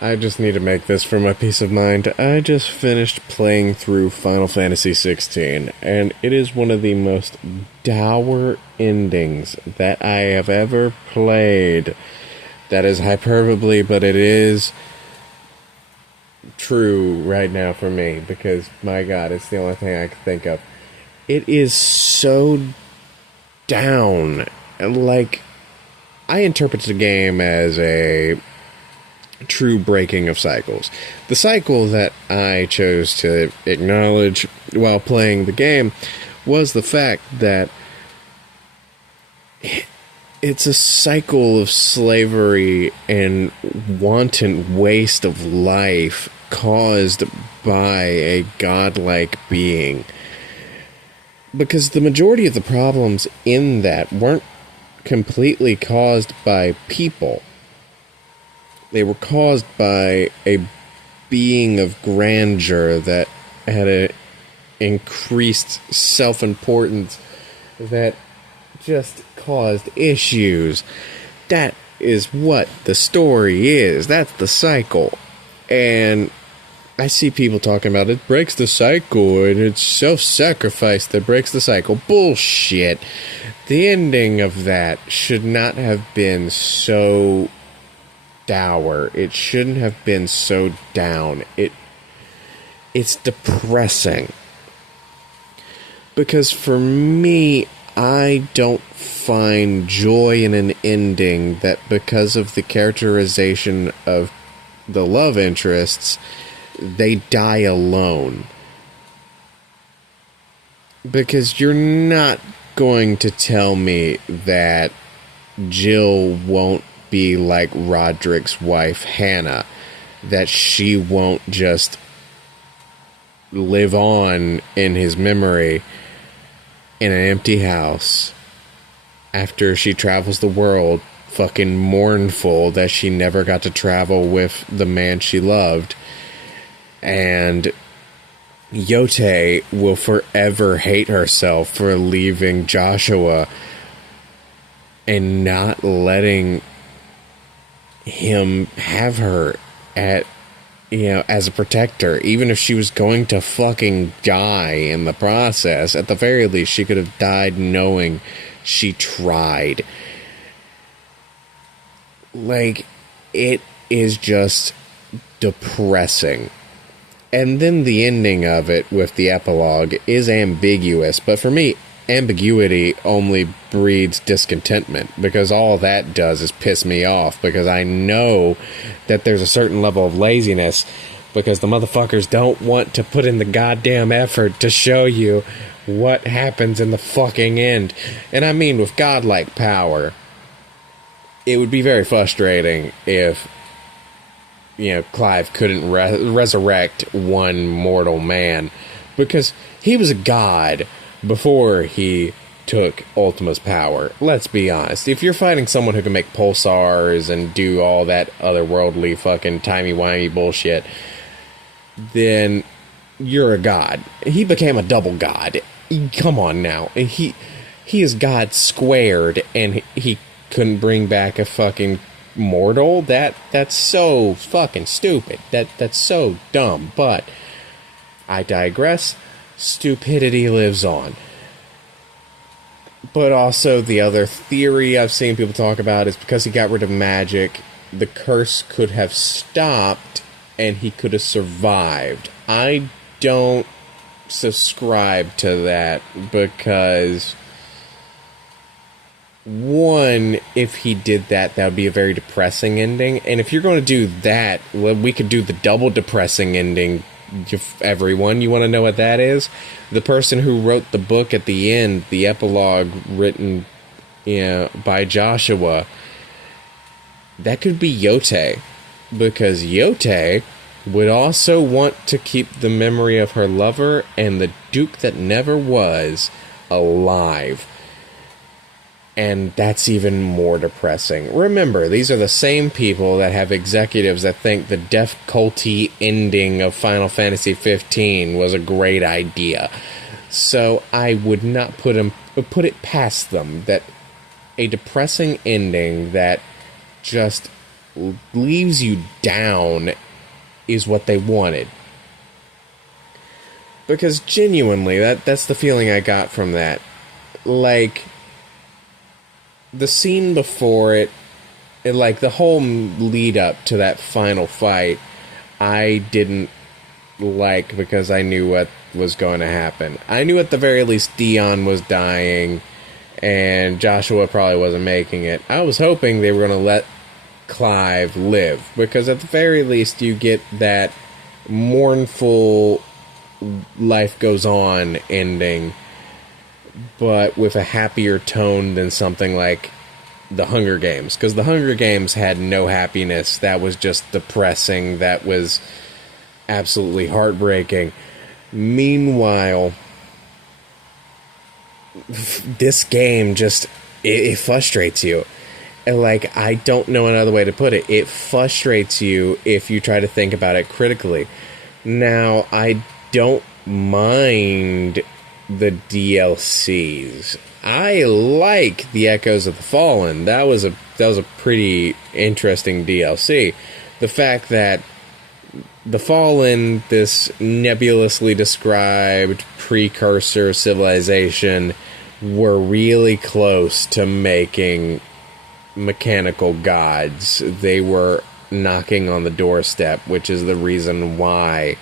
I just need to make this for my peace of mind. I just finished playing through Final Fantasy XVI, and it is one of the most dour endings that I have ever played. That is hyperbole, but it is true right now for me, because, my God, it's the only thing I can think of. It is so down. Like, I interpret the game as a true breaking of cycles. The cycle that I chose to acknowledge while playing the game was the fact that it's a cycle of slavery and wanton waste of life caused by a godlike being. Because the majority of the problems in that weren't completely caused by people. They were caused by a being of grandeur that had an increased self-importance that just caused issues. That is what the story is. That's the cycle. And I see people talking about it breaks the cycle and it's self-sacrifice that breaks the cycle. Bullshit. The ending of that should not have been so dour. It shouldn't have been so down. It's depressing. Because for me, I don't find joy in an ending that, because of the characterization of the love interests, they die alone. Because you're not going to tell me that Jill won't be like Roderick's wife, Hannah. That she won't just live on in his memory in an empty house after she travels the world fucking mournful that she never got to travel with the man she loved. And Yote will forever hate herself for leaving Joshua and not letting him have her as a protector. Even if she was going to fucking die in the process, at the very least she could have died knowing she tried. Like, it is just depressing. And then the ending of it with the epilogue is ambiguous, but for me, ambiguity only breeds discontentment, because all that does is piss me off, because I know that there's a certain level of laziness, because the motherfuckers don't want to put in the goddamn effort to show you what happens in the fucking end. And I mean, with godlike power, it would be very frustrating if Clive couldn't resurrect one mortal man, because he was a god before he took Ultima's power. Let's be honest. If you're fighting someone who can make pulsars and do all that otherworldly fucking timey-wimey bullshit, then you're a god. He became a double god. Come on now. He is God squared, and he couldn't bring back a fucking mortal? That's so fucking stupid. That's so dumb. But I digress. Stupidity lives on. But also, the other theory I've seen people talk about is because he got rid of magic, the curse could have stopped and he could have survived. I don't subscribe to that, because one, if he did that would be a very depressing ending. And if you're going to do that, well, we could do the double depressing ending. Everyone, you want to know what that is? The person who wrote the book at the end, the epilogue written by Joshua, that could be Yote, because Yote would also want to keep the memory of her lover and the Duke that never was alive. And that's even more depressing. Remember, these are the same people that have executives that think the death culty ending of Final Fantasy 15 was a great idea. So I would not put it past them that a depressing ending that just leaves you down is what they wanted. Because genuinely, that's the feeling I got from that. Like, the scene before it, like, the whole lead up to that final fight, I didn't like because I knew what was going to happen. I knew at the very least Dion was dying, and Joshua probably wasn't making it. I was hoping they were going to let Clive live, because at the very least you get that mournful life goes on ending, but with a happier tone than something like the Hunger Games, because the Hunger Games had no happiness. That was just depressing. That was absolutely heartbreaking. Meanwhile, this game just, it frustrates you. And, like, I don't know another way to put it. It frustrates you if you try to think about it critically. Now, I don't mind the DLCs. I like the Echoes of the Fallen. That was a pretty interesting DLC. The fact that the Fallen, this nebulously described precursor civilization, were really close to making mechanical gods. They were knocking on the doorstep, which is the reason why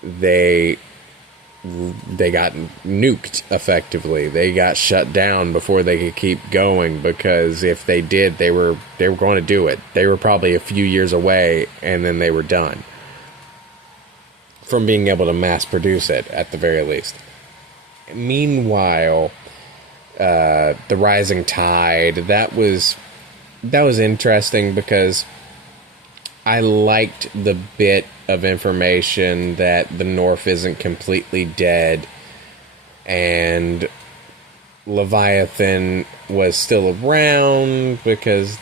they got nuked, effectively. They got shut down before they could keep going, because if they did, they were going to do it. They were probably a few years away, and then they were done from being able to mass produce it, at the very least. Meanwhile, the Rising Tide, that was interesting, because I liked the bit of information that the North isn't completely dead, and Leviathan was still around, because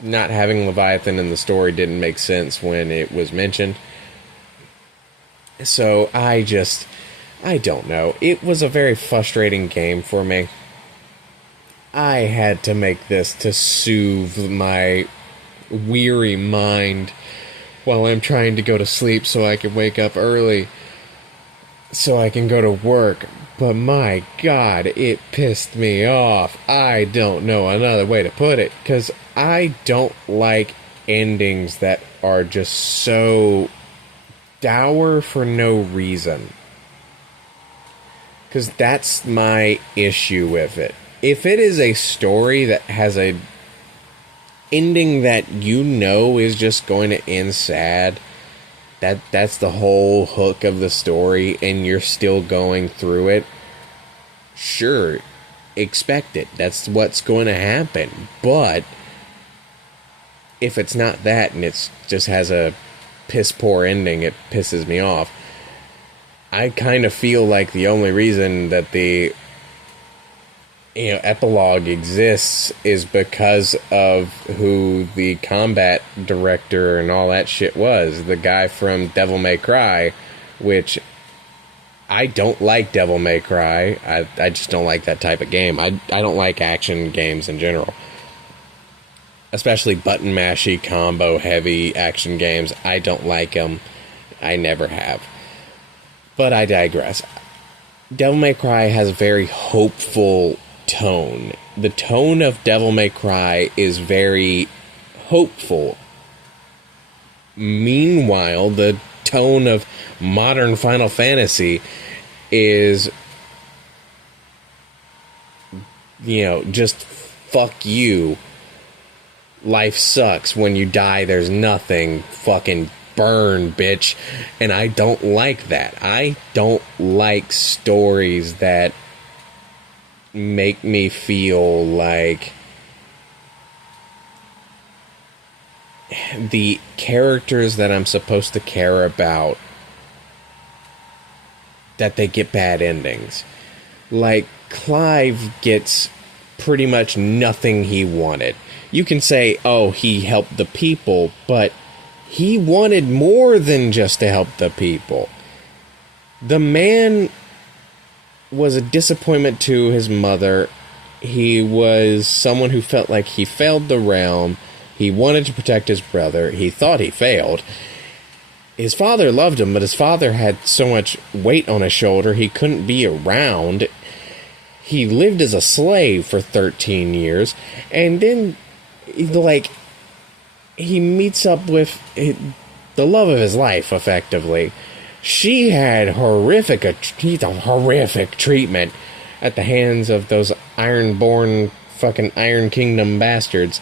not having Leviathan in the story didn't make sense when it was mentioned. So I don't know. It was a very frustrating game for me. I had to make this to soothe my weary mind while I'm trying to go to sleep so I can wake up early so I can go to work. But my God, it pissed me off. I don't know another way to put it, because I don't like endings that are just so dour for no reason. Because that's my issue with it. If it is a story that has a ending that you know is just going to end sad, that's the whole hook of the story, and you're still going through it, sure, expect it. That's what's going to happen. But if it's not that, and it just has a piss poor ending, it pisses me off. I kind of feel like the only reason that the epilogue exists is because of who the combat director and all that shit was. The guy from Devil May Cry, which I don't like. Devil May Cry. I just don't like that type of game. I don't like action games in general, especially button mashy, combo heavy action games. I don't like them. I never have. But I digress. Devil May Cry has a very hopeful tone. The tone of Devil May Cry is very hopeful. Meanwhile, the tone of modern Final Fantasy is, just fuck you. Life sucks. When you die, there's nothing. Fucking burn, bitch. And I don't like that. I don't like stories that make me feel like the characters that I'm supposed to care about, that they get bad endings. Like, Clive gets pretty much nothing he wanted. You can say, oh, he helped the people, but he wanted more than just to help the people. The man was a disappointment to his mother. He was someone who felt like he failed the realm. He wanted to protect his brother. He thought he failed. His father loved him, but his father had so much weight on his shoulder he couldn't be around. He lived as a slave for 13 years, and then, like, he meets up with the love of his life, effectively. She had horrific treatment at the hands of those iron-born fucking Iron Kingdom bastards.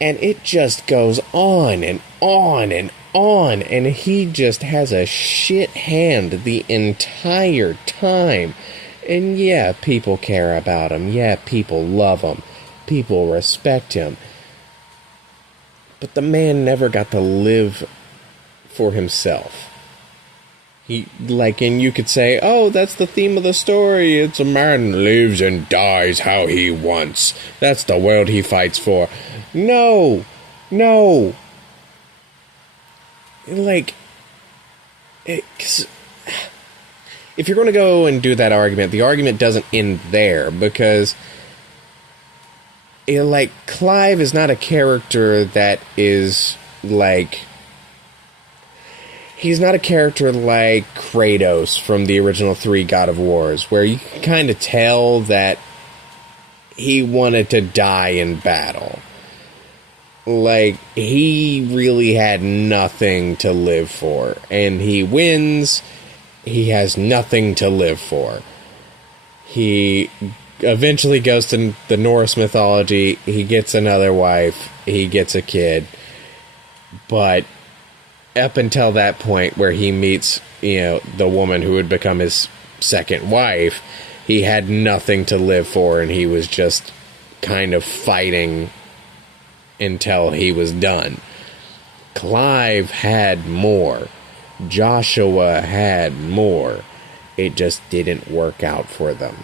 And it just goes on and on and on, and he just has a shit hand the entire time. And yeah, people care about him. Yeah, people love him. People respect him. But the man never got to live for himself. And you could say, oh, that's the theme of the story. It's a man lives and dies how he wants. That's the world he fights for. No. If you're going to go and do that argument, the argument doesn't end there, because Clive is not a character that is he's not a character like Kratos from the original 3 God of Wars, where you can kind of tell that he wanted to die in battle. He really had nothing to live for, and he wins. He has nothing to live for. He eventually goes to the Norse mythology. He gets another wife. He gets a kid. But up until that point where he meets, the woman who would become his second wife, he had nothing to live for, and he was just kind of fighting until he was done. Clive had more. Joshua had more. It just didn't work out for them.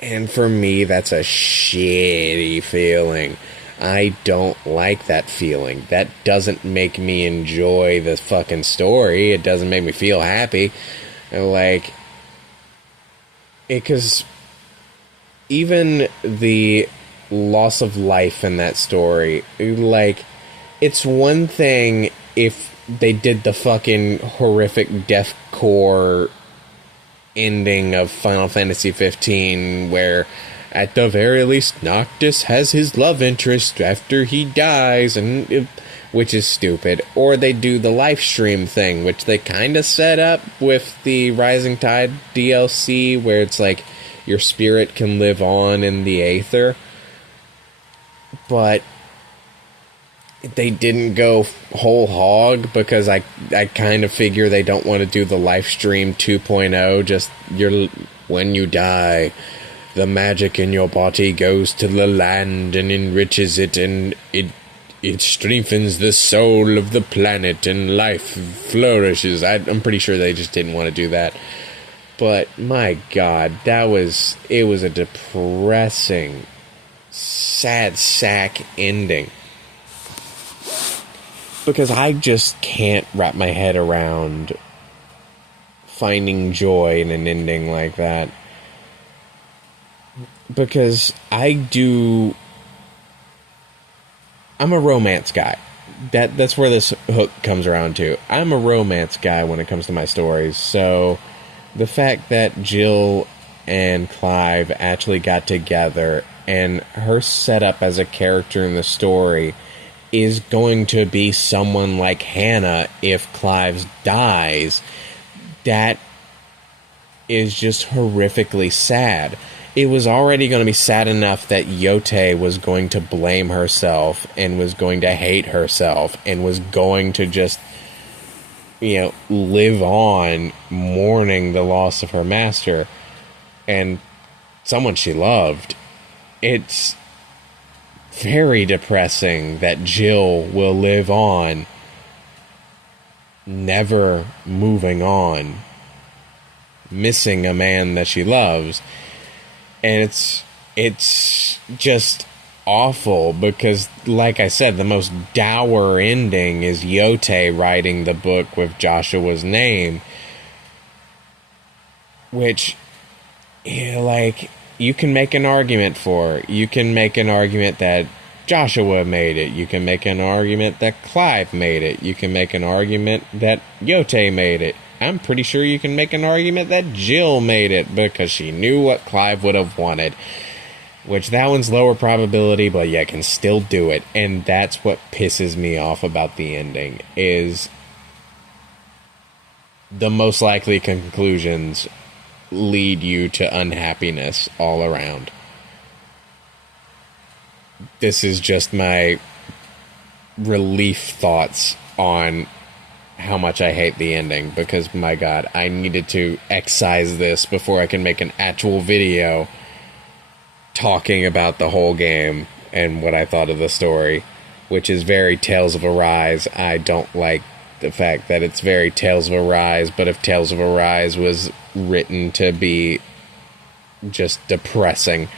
And for me, that's a shitty feeling. I don't like that feeling. That doesn't make me enjoy the fucking story. It doesn't make me feel happy. Because even the loss of life in that story, it's one thing if they did the fucking horrific deathcore ending of Final Fantasy 15, where at the very least Noctis has his love interest after he dies, which is stupid. Or they do the live stream thing, which they kind of set up with the Rising Tide DLC, where it's your spirit can live on in the Aether. But they didn't go whole hog, because I kind of figure they don't want to do the live stream 2.0, just when you die, the magic in your body goes to the land and enriches it, and it strengthens the soul of the planet, and life flourishes. I'm pretty sure they just didn't want to do that. But my God, it was a depressing, sad sack ending. Because I just can't wrap my head around finding joy in an ending like that. Because I'm a romance guy. That's where this hook comes around to. I'm a romance guy when it comes to my stories. So the fact that Jill and Clive actually got together, and her setup as a character in the story is going to be someone like Hannah if Clive dies, that is just horrifically sad. It was already going to be sad enough that Yote was going to blame herself and was going to hate herself and was going to just, live on mourning the loss of her master and someone she loved. It's very depressing that Jill will live on, never moving on, missing a man that she loves. And it's just awful, because, like I said, the most dour ending is Yote writing the book with Joshua's name, which, you can make an argument for. You can make an argument that Joshua made it. You can make an argument that Clive made it. You can make an argument that Yote made it. I'm pretty sure you can make an argument that Jill made it because she knew what Clive would have wanted. Which that one's lower probability, but you can still do it. And that's what pisses me off about the ending, is the most likely conclusions lead you to unhappiness all around. This is just my relief thoughts on how much I hate the ending, because my god, I needed to excise this before I can make an actual video talking about the whole game and what I thought of the story, which is very Tales of Arise. I don't like the fact that it's very Tales of Arise, but if Tales of Arise was written to be just depressing,